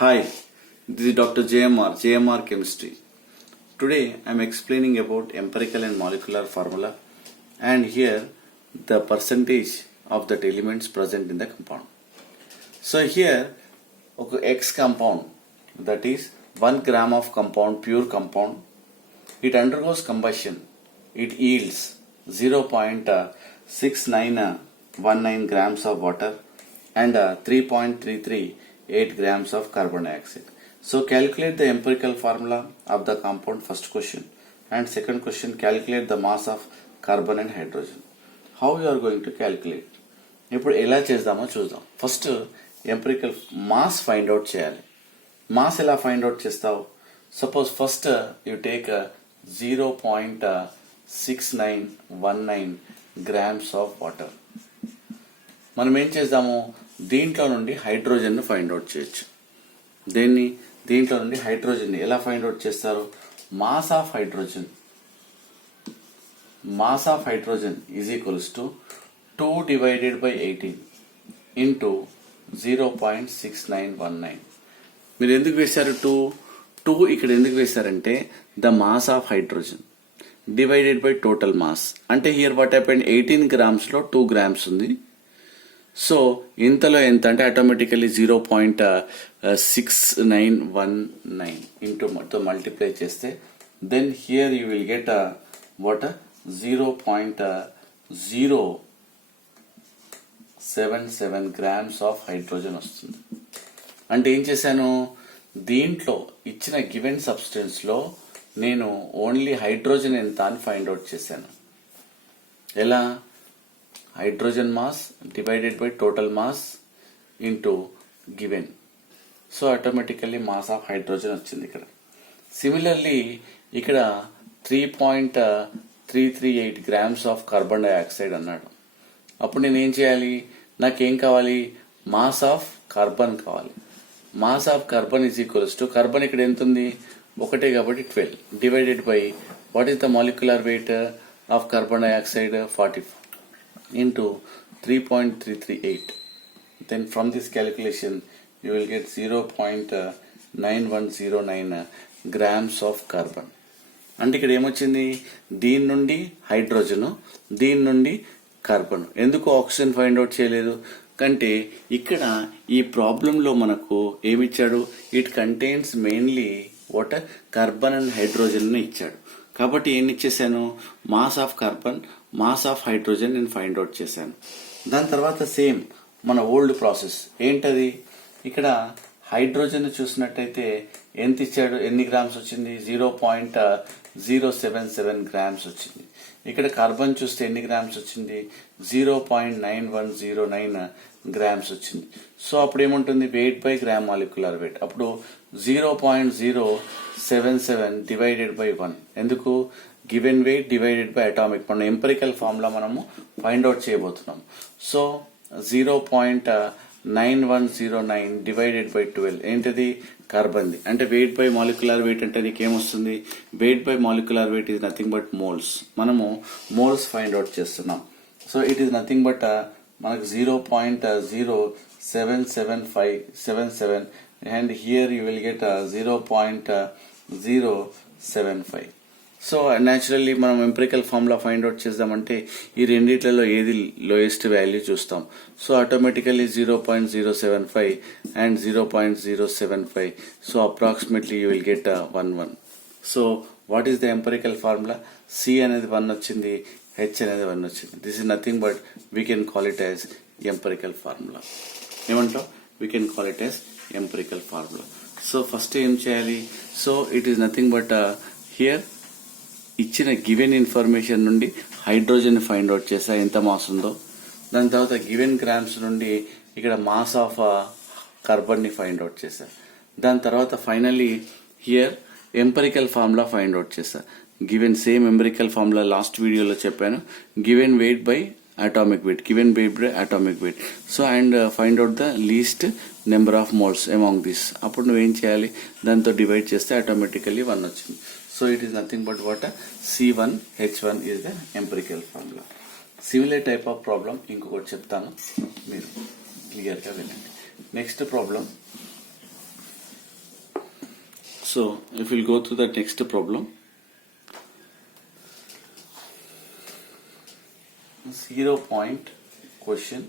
Hi, this is Dr. JMR Chemistry. Today I am explaining about empirical and molecular formula and here the percentage of that elements present in the compound. So here X compound, that is 1 gram of compound, pure compound, it undergoes combustion, it yields 0.6919 grams of water and 3.338 grams of carbon dioxide. So calculate the empirical formula of the compound, first question, and second question, calculate the mass of carbon and hydrogen. How you are going to calculate? ఇప్పుడు ఎలా చేద్దామో చూద్దాం. First empirical mass find out చేయాలి. Mass ఎలా find out చేస్తావు? Suppose first you take 0.6919 grams of water. మనం ఏం చేద్దాము, దీంట్లో నుండి హైడ్రోజన్ ఫైండ్ అవుట్ చేయొచ్చు. దీంట్లో నుండి హైడ్రోజన్ ఎలా ఫైండ్ అవుట్ చేస్తారు? Mass of hydrogen is equals to 2 divided by 18 into 0.6919. మీరు ఎందుకు వేశారు 2 ఇక్కడ ఎందుకు వేశారంటే the mass of hydrogen divided by total mass. అంటే హియర్ వాట్ హ్యాపెండ్, 18 grams లో 2 grams ఉంది. సో ఇంతలో ఎంత అంటే ఆటోమేటికల్లీ 0.6919 ఇంటూ మల్టిప్లై చేస్తే then here you will get what 0.077 grams of hydrogen వస్తుంది. అంటే ఏం చేశాను, దీంట్లో ఇచ్చిన గివెన్ సబ్స్టెన్స్ లో నేను ఓన్లీ హైడ్రోజన్ ఎంత అని ఫైండ్ అవుట్ చేశాను. ఎలా? Hydrogen mass divided by total mass into given. So automatically mass of hydrogen వచ్చింది ఇక్కడ. సిమిలర్లీ ఇక్కడ 3.338 grams ఆఫ్ కార్బన్ డైఆక్సైడ్ అన్నాడు. అప్పుడు నేను ఏం చేయాలి, నాకేం కావాలి, మాస్ ఆఫ్ కార్బన్ కావాలి. Mass of carbon is equals to, carbon ఇక్కడ ఎంత ఉంది, ఒకటే కాబట్టి 12 divided by what is the molecular weight of carbon dioxide 44 into 3.338. Then from this calculation you will get 0.9109 grams of carbon. అంటే ఇక్కడ ఏమొచ్చింది, దీని నుండి హైడ్రోజన్, దీని నుండి కార్బన్. ఎందుకు ఆక్సిజన్ ఫైండ్ అవుట్ చేయలేదు కంటే ఇక్కడ ఈ ప్రాబ్లంలో మనకు ఏమిచ్చాడు, it contains mainly water, carbon and hydrogen ఇచ్చాడు. కాబట్టి ఏం ఇచ్చేసాను, mass of carbon, mass of hydrogen నేను ఫైండ్ అవుట్ చేశాను. దాని తర్వాత సేమ్ మన ఓల్డ్ ప్రాసెస్ ఏంటది, ఇక్కడ హైడ్రోజన్ చూసినట్టయితే ఎంత ఇచ్చాడు, ఎన్ని గ్రామ్స్ వచ్చింది, 0.077 grams వచ్చింది. ఇక్కడ కార్బన్ చూస్తే ఎన్ని గ్రామ్స్ వచ్చింది, 0.9109 grams వచ్చింది. సో అప్పుడు ఏముంటుంది, weight by gram molecular weight. అప్పుడు 0.077 డివైడెడ్ బై 1. ఎందుకు, given weight divided by atomic. మన ఎంపిరికల్ ఫార్ములా మనము ఫైండ్ అవుట్ చేయబోతున్నాం. సో 0.9109 డివైడెడ్ బై 12 ఏంటిది, కార్బన్ది. అంటే వెయిట్ బై మాలిక్యులర్ వెయిట్ అంటే నీకేమొస్తుంది, weight by molecular weight is nothing but moles. మనము మోల్స్ ఫైండ్ అవుట్ చేస్తున్నాం. So it is nothing but మనకు 0.07777 and here you will get 0.075. So naturally మనం ఎంపిరికల్ ఫార్ములా ఫైండ్ అవుట్ చేద్దామంటే ఈ రెండిట్లలో ఏది లోయెస్ట్ వాల్యూ చూస్తాం. So automatically 0.075 and 0.075. So approximately you will get 11. So what is the empirical formula, C అనేది 1 వచ్చింది, H అనేది 1 వచ్చింది. This is nothing but we can call it as empirical formula. ఏమంటావు, we can call it as empirical formula. So first ఏం చేయాలి, so it is nothing but here ఇచ్చిన given information నుండి hydrogen find out చేసా ఎంత mass ఉందో. దాని తర్వాత గివెన్ గ్రామ్స్ నుండి ఇక్కడ మాస్ ఆఫ్ కార్బన్ ని ఫైండ్ అవుట్ చేశా. దాని తర్వాత finally here empirical formula find out చేశా. Given same empirical formula last వీడియోలో చెప్పాను, given weight by atomic weight, given by atomic weight. So and find out the least number of moles among this. అప్పుడు నువ్వు ఏం చేయాలి, దాంతో divide చేస్తే automatically 1 వచ్చింది. So it is nothing but what C1H1 is the empirical formula. Similar type of problem ఇంకొకటి చెప్తాను, మీరు క్లియర్గా వినండి. Next problem, So if we'll go to the next problem, 0 point question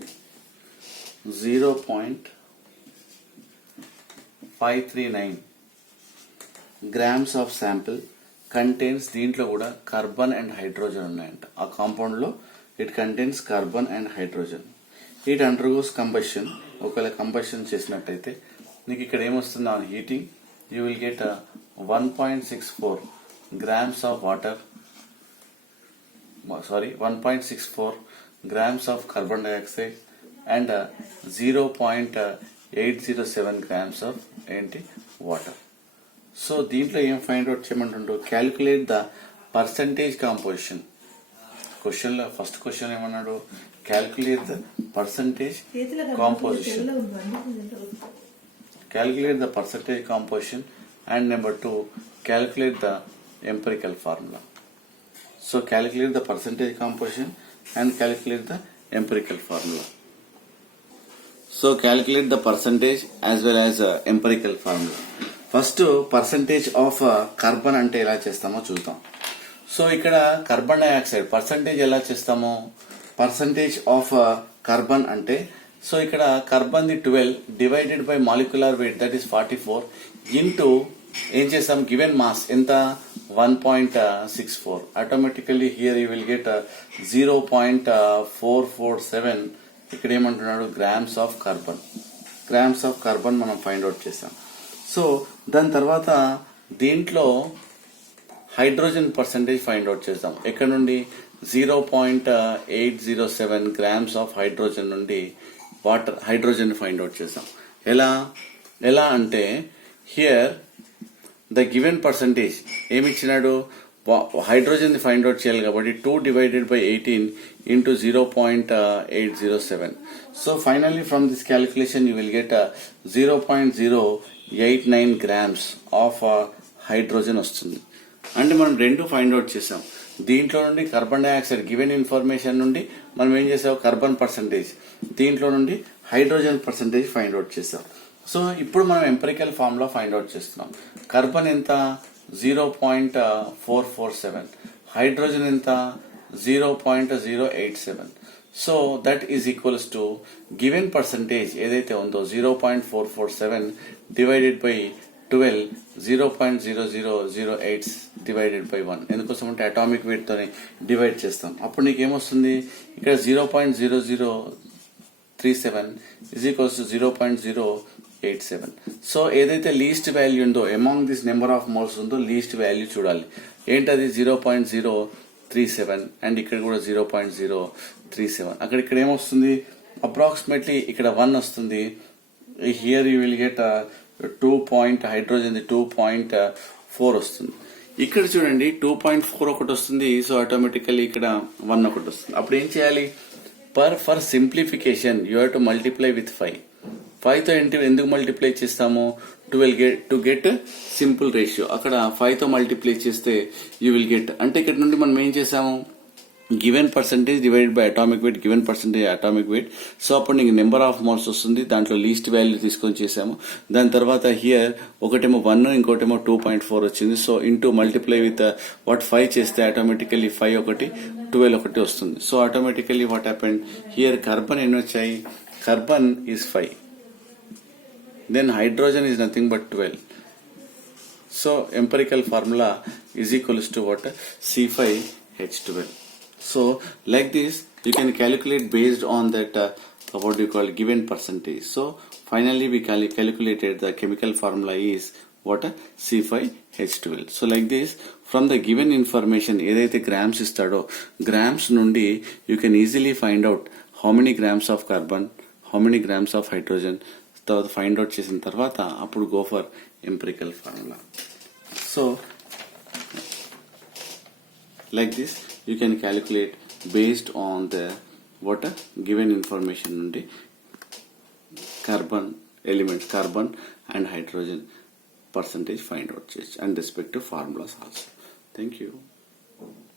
0.539 grams of sample contains, దీంట్లో కూడా carbon and hydrogen ఉన్నాయంట. ఆ compound లో it contains carbon and hydrogen. It undergoes combustion. ఒకవేళ కంబషన్ చేసినట్టయితే నీకు ఇక్కడ ఏమొస్తుంది? On heating you will get 1.64 grams of water, 1.64 grams of carbon dioxide and 0.807 grams of water. So దీంట్లో ఏం ఫైండ్ అవుట్ చేయమంటుండో, క్యాలిక్యులేట్ ద పర్సంటేజ్ కాంపోజిషన్. క్వశ్చన్లో first question ఏమన్నాడు? Calculate the percentage composition. Calculate the percentage composition, and number 2, calculate the empirical formula. So calculate the percentage composition and calculate the empirical formula. So calculate the percentage as well as empirical formula. First percentage of carbon అంటే ఎలా చేస్తామో చూద్దాం. So ఇక్కడ carbon dioxide percentage ఎలా చేస్తామో, percentage of carbon అంటే, so ఇక్కడ carbon the 12 divided by molecular weight that is 44 into ఏం చేస్తాం, గివెన్ మాస్ ఎంత 1.64. Automatically here you will get 0.447. ఇక్కడ ఏమంటున్నాడు? Grams of carbon. Grams of carbon మనం ఫైండ్ అవుట్ చేసాం. సో దాని తర్వాత దీంట్లో హైడ్రోజన్ పర్సంటేజ్ ఫైండ్ అవుట్ చేద్దాం. ఎక్కడ నుండి? 0.807 గ్రామ్స్ ఆఫ్ హైడ్రోజన్ నుండి వాటర్ హైడ్రోజన్ ఫైండ్ అవుట్ చేద్దాం. ఎలా అంటే హియర్ ద గివెన్ పర్సంటేజ్ ఏమి ఇచ్చినాడు? హైడ్రోజన్ ఫైండ్ అవుట్ చేయాలి కాబట్టి 2 divided by 18 into 0.807. So finally from this calculation you will get 0.089 grams of hydrogen వస్తుంది. అంటే మనం రెండు ఫైండ్ అవుట్ చేసాం. దీంట్లో నుండి కార్బన్ డైఆక్సైడ్ గివెన్ ఇన్ఫర్మేషన్ నుండి మనం ఏం చేసాం? Carbon percentage. దీంట్లో నుండి హైడ్రోజన్ పర్సంటేజ్ ఫైండ్ అవుట్ చేసాం. సో ఇప్పుడు మనం ఎంపెరికల్ ఫార్ములా ఫైండ్ అవుట్ చేస్తున్నాం. కార్బన్ ఎంత? 0.447. హైడ్రోజన్ ఎంత? 0.087. So that is equals to given percentage ఏదైతే ఉందో 0.447 డివైడెడ్ బై 12 0.0008 డివైడెడ్ బై 1. ఎందుకోసం అంటే అటామిక్ వెయిట్ తోనే డివైడ్ చేస్తాం. అప్పుడు నీకు ఏమొస్తుంది? ఇక్కడ 0.0037 ఇజ్ ఈక్వల్స్ టు 0.087. సో ఏదైతే లీస్ట్ వాల్యూ ఉందో among this number of moles ఉందో లీస్ట్ వాల్యూ చూడాలి. ఏంటది? 0.037 అండ్ ఇక్కడ కూడా 0.037. ఇక్కడ ఏమొస్తుంది? అప్రాక్సిమేట్లీ ఇక్కడ 1 వస్తుంది. Here you will get 2 hydrogen 2.4 వస్తుంది. ఇక్కడ చూడండి 2.4 ఒకటి వస్తుంది. సో ఆటోమేటికల్లీ ఇక్కడ 1 ఒకటి వస్తుంది. అప్పుడు ఏం చేయాలి? For simplification you have to multiply with 5. 5 తో ఎందుకు మల్టిప్లై చేస్తాము? To get simple ratio. అక్కడ 5 తో మల్టిప్లై చేస్తే యూ విల్ గెట్, అంటే ఇక్కడ నుండి మనం ఏం చేసాము? Given percentage divided by atomic weight, given percentage atomic weight. So అప్పుడు నీకు నెంబర్ ఆఫ్ మోల్స్ వస్తుంది. దాంట్లో లీస్ట్ వాల్యూ తీసుకొని చేసాము. దాని తర్వాత హియర్ ఒకటేమో 1 ఇంకోటేమో 2.4 వచ్చింది. సో ఇంటూ మల్టిప్లై విత్ 5 చేస్తే ఆటోమేటికల్లీ 5 ఒకటి 12 ఒకటి వస్తుంది. So automatically what happened here? Carbon ఎన్ని వచ్చాయి? Carbon is 5. Then hydrogen is nothing but 12. So empirical formula is equals to what? C5H12. So like this you can calculate based on that what do you call given percentage. So finally we calculated the chemical formula is what? C5H12. So like this from the given information ఏదైతే grams ఇస్తాడో grams నుండి you can easily find out how many grams of carbon, how many grams of hydrogen. తర్వాత find out చేసిన తర్వాత అప్పుడు go for empirical formula. So like this you can calculate based on the what given information నుండి carbon elements carbon and hydrogen percentage find out చేయొచ్చు and respective formulas also. Thank you.